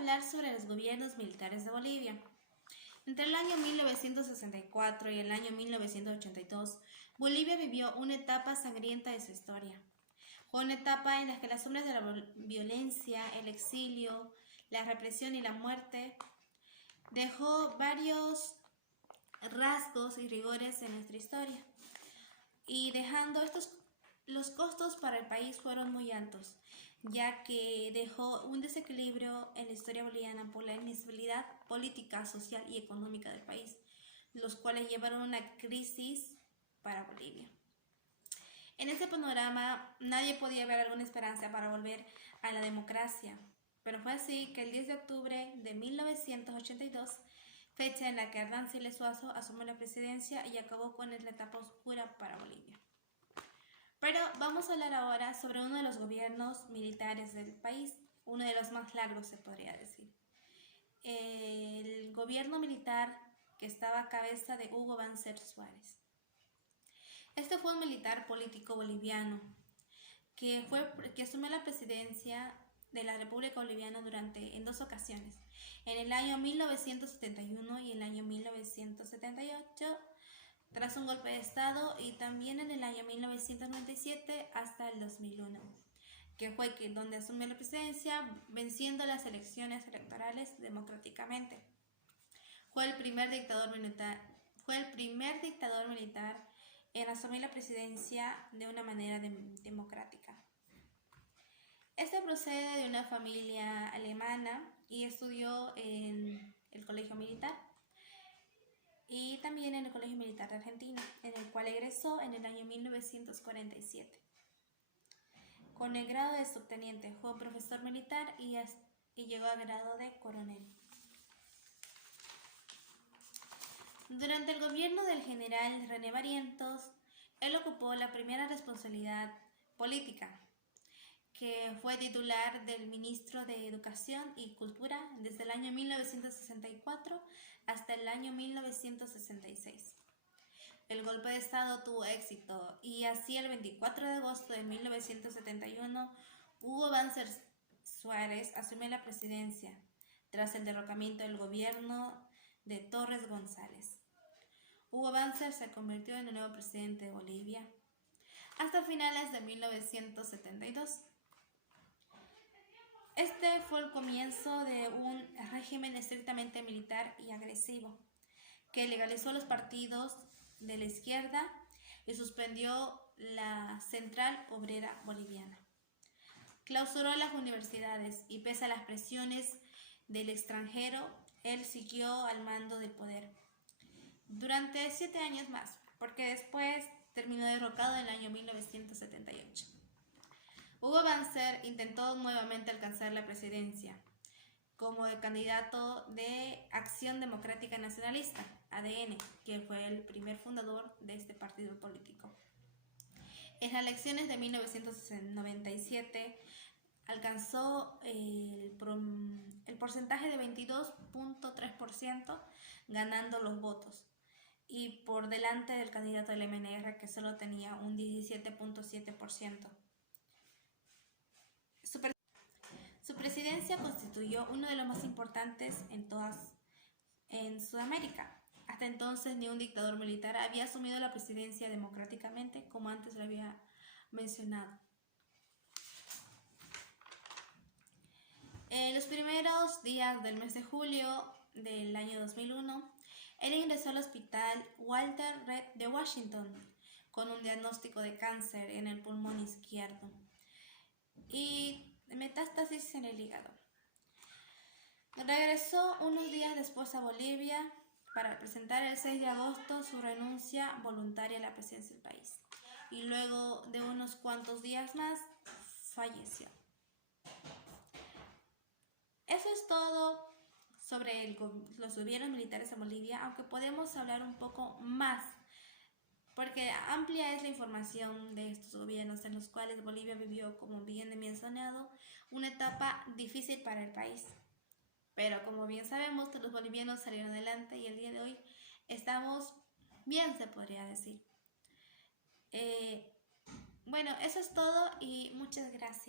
hablar sobre los gobiernos militares de Bolivia. Entre el año 1964 y el año 1982, Bolivia vivió una etapa sangrienta de su historia. Fue una etapa en la que las sombras de la violencia, el exilio, la represión y la muerte dejó varios rasgos y rigores en nuestra historia. Y dejando los costos para el país fueron muy altos, ya que dejó un desequilibrio en la historia boliviana por la inestabilidad política, social y económica del país, los cuales llevaron a una crisis para Bolivia. En este panorama nadie podía ver alguna esperanza para volver a la democracia, pero fue así que el 10 de octubre de 1982, fecha en la que Hernán Siles Suazo asumió la presidencia y acabó con la etapa oscura para Bolivia. Pero vamos a hablar ahora sobre uno de los gobiernos militares del país, uno de los más largos se podría decir. El gobierno militar que estaba a cabeza de Hugo Banzer Suárez. Este fue un militar político boliviano que asumió la presidencia de la República Boliviana en dos ocasiones, en el año 1971 y el año 1978, tras un golpe de Estado, y también en el año 1997 hasta el 2001, que fue donde asumió la presidencia, venciendo las elecciones electorales democráticamente. Fue el primer dictador militar en asumir la presidencia de una manera democrática. Este procede de una familia alemana y estudió en el Colegio Militar y también en el Colegio Militar de Argentina, en el cual egresó en el año 1947. Con el grado de subteniente fue profesor militar y llegó al grado de coronel. Durante el gobierno del general René Barrientos, él ocupó la primera responsabilidad política, que fue titular del ministro de Educación y Cultura desde el año 1964 hasta el año 1966. El golpe de Estado tuvo éxito y así el 24 de agosto de 1971, Hugo Banzer Suárez asumió la presidencia tras el derrocamiento del gobierno de Torres González. Hugo Banzer se convirtió en el nuevo presidente de Bolivia hasta finales de 1972. Este fue el comienzo de un régimen estrictamente militar y agresivo, que legalizó los partidos de la izquierda y suspendió la Central Obrera Boliviana. Clausuró las universidades y pese a las presiones del extranjero, él siguió al mando del poder durante 7 años más, porque después terminó derrocado en el año 1978. Hugo Banzer intentó nuevamente alcanzar la presidencia como el candidato de Acción Democrática Nacionalista, ADN, que fue el primer fundador de este partido político. En las elecciones de 1997 alcanzó el porcentaje de 22.3%, ganando los votos, y por delante del candidato del MNR, que solo tenía un 17.7%. Su presidencia constituyó uno de los más importantes en Sudamérica. Hasta entonces ni un dictador militar había asumido la presidencia democráticamente, como antes lo había mencionado. En los primeros días del mes de julio del año 2001, él ingresó al hospital Walter Reed de Washington con un diagnóstico de cáncer en el pulmón izquierdo y metástasis en el hígado. Regresó unos días después a Bolivia para presentar el 6 de agosto su renuncia voluntaria a la presidencia del país, y luego de unos cuantos días más falleció. Eso es todo sobre los gobiernos militares en Bolivia, aunque podemos hablar un poco más, porque amplia es la información de estos gobiernos en los cuales Bolivia vivió, como bien he mencionado, una etapa difícil para el país. Pero como bien sabemos, los bolivianos salieron adelante y el día de hoy estamos bien, se podría decir. Bueno, eso es todo y muchas gracias.